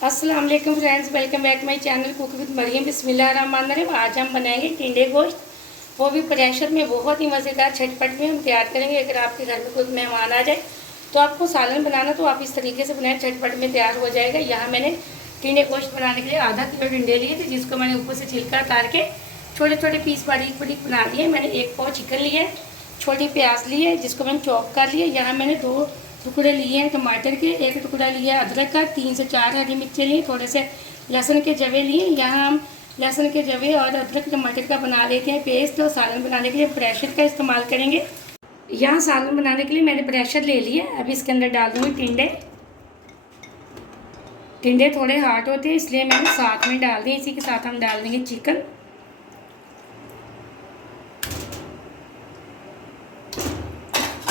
अस्सलाम वालेकुम friends, welcome back my channel cook with Mariam. बिस्मिल्लाहिर्रहमानिर्रहीम। आज हम बनाएंगे टिंडे गोश्त, वो भी प्रेशर में। बहुत ही मज़ेदार झटपट में हम तैयार करेंगे। अगर आपके घर में कोई मेहमान आ जाए तो आपको सालन बनाना तो आप इस तरीके से बनाएं, झटपट में तैयार हो जाएगा। यहाँ मैंने टिंडे गोश्त बनाने के लिए आधा किलो टिंडे लिए थे, जिसको मैंने ऊपर से छिलका उतार के छोटे छोटे पीस बारीक बारीक बना दिए। मैंने 1 पाव चिकन लिया है, छोटी प्याज ली है जिसको मैंने चॉप कर लिया। यहाँ मैंने 2 टुकड़े लिए हैं टमाटर के, 1 टुकड़ा लिया है अदरक का, 3 से 4 हरी मिर्चें लिए, थोड़े से लहसुन के जवे लिए। यहाँ हम लहसुन के जवे और अदरक टमाटर का बना लेते हैं पेस्ट, और सालन बनाने के लिए प्रेशर का इस्तेमाल करेंगे। यहाँ सालन बनाने के लिए मैंने प्रेशर ले लिया। अब इसके अंदर डाल दूँगी टिंडे। टिंडे थोड़े हार्ड होते हैं इसलिए मैंने साथ में डाल दिए। इसी के साथ हम डाल देंगे चिकन।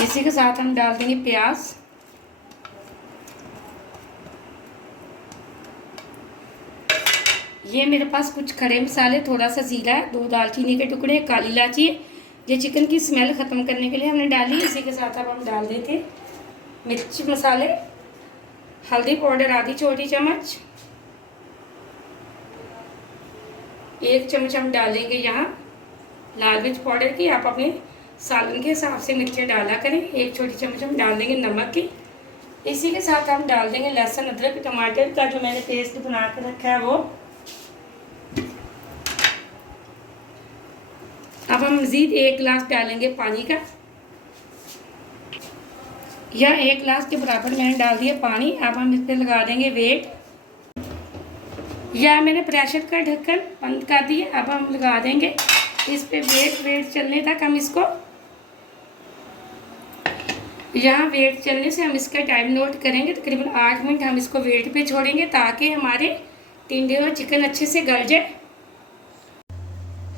इसी के साथ हम डाल देंगे प्याज। ये मेरे पास कुछ खड़े मसाले, थोड़ा सा जीरा है, 2 दालचीनी के टुकड़े, काली इलायची है। ये चिकन की स्मेल ख़त्म करने के लिए हमने डाली। इसी के साथ अब हम डाल देते मिर्च मसाले, हल्दी पाउडर आधी छोटी चम्मच, 1 चम्मच हम डालेंगे यहाँ लाल मिर्च पाउडर की। आप अपने सालन के हिसाब से मिर्चें डाला करें। 1 छोटी चम्मच हम डाल देंगे नमक की। इसी के साथ हम डाल देंगे लहसुन अदरक टमाटर का जो मैंने पेस्ट बना कर रखा है वो। अब हम मज़ीद 1 गिलास डालेंगे पानी का। यह 1 गिलास के बराबर मैंने डाल दिया पानी। अब हम इस पर लगा देंगे वेट। यह मैंने प्रेशर का ढक्कन बंद कर दिया। अब हम लगा देंगे इस पे वेट चलने तक हम इसको, यहाँ वेट चलने से हम इसका टाइम नोट करेंगे। तकरीबन 8 मिनट हम इसको वेट पे छोड़ेंगे ताकि हमारे टिंडे और चिकन अच्छे से गल जाए।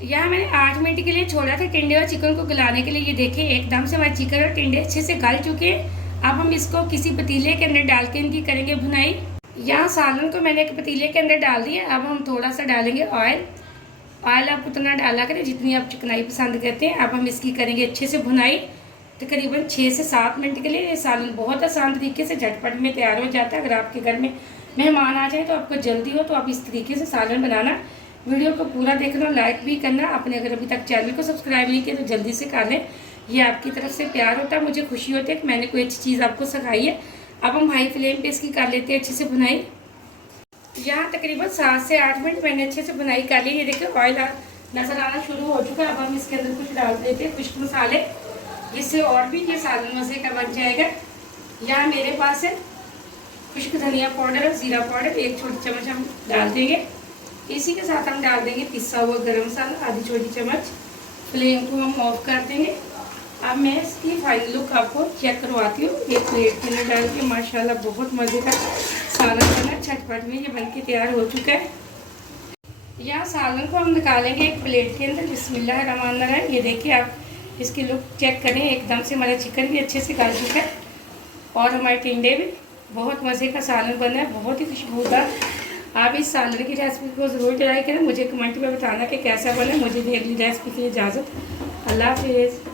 यहाँ मैंने 8 मिनट के लिए छोड़ा था टिंडे और चिकन को गलाने के लिए। ये देखिए एकदम से हमारे चिकन और टिंडे अच्छे से गल चुके हैं। अब हम इसको किसी पतीले के अंदर डाल के इनकी करेंगे भुनाई। यहाँ सालन को मैंने एक पतीले के अंदर डाल दिया। अब हम थोड़ा सा डालेंगे ऑयल। ऑयल आप उतना डाला करें जितनी आप चिकनाई पसंद करते हैं। अब हम इसकी करेंगे अच्छे से भुनाई तकरीबन 6 से 7 मिनट के लिए। ये सालन बहुत आसान तरीके से झटपट में तैयार हो जाता है। अगर आपके घर में मेहमान आ जाए तो आपको जल्दी हो तो आप इस तरीके से सालन बनाना। वीडियो को पूरा देखना, लाइक भी करना। आपने अगर अभी तक चैनल को सब्सक्राइब नहीं किया तो जल्दी से कर लें। ये आपकी तरफ से प्यार होता है, मुझे खुशी होती है कि मैंने कोई अच्छी चीज़ आपको सिखाई है। अब हम हाई फ्लेम पे इसकी कर लेते हैं अच्छे से भुनाई। यहाँ तकरीबन 7 से 8 मिनट मैंने अच्छे से भुनाई कर ली। ये देखिए ऑयल नज़र आना शुरू हो चुका है। अब हम इसके अंदर कुछ डाल देते हैं खुश्क मसाले, जिससे और भी ये सालन मज़े का बन जाएगा। यहाँ मेरे पास है खुश्क धनिया पाउडर और ज़ीरा पाउडर, 1 छोटी चम्मच हम डाल देंगे। इसी के साथ हम डाल देंगे पिसा हुआ गरम मसाला, आधी छोटी चम्मच। फ्लेम को हम ऑफ कर देंगे। अब मैं इसकी फाइनल लुक आपको चेक करवाती हूँ। एक प्लेट के अंदर डाल के माशाल्लाह बहुत मज़े का सालन बना, झटपट में ये बनके तैयार हो चुका है। यहाँ सालन को हम निकालेंगे एक प्लेट के अंदर। बिस्मिल्लाहिर्रहमानिर्रहीम। ये देखिए आप इसकी लुक चेक करें, एकदम से हमारा चिकन भी अच्छे से गल चुका है और हमारे टिंडे भी। बहुत मज़े का सालन बना है, बहुत ही खुशबूदार। आप इस सालन की रेसिपी को ज़रूर ट्राई करें। मुझे कमेंट में बताना कि कैसा बना। मुझे अगली रेसिपी की इजाज़त। अल्लाह हाफिज़।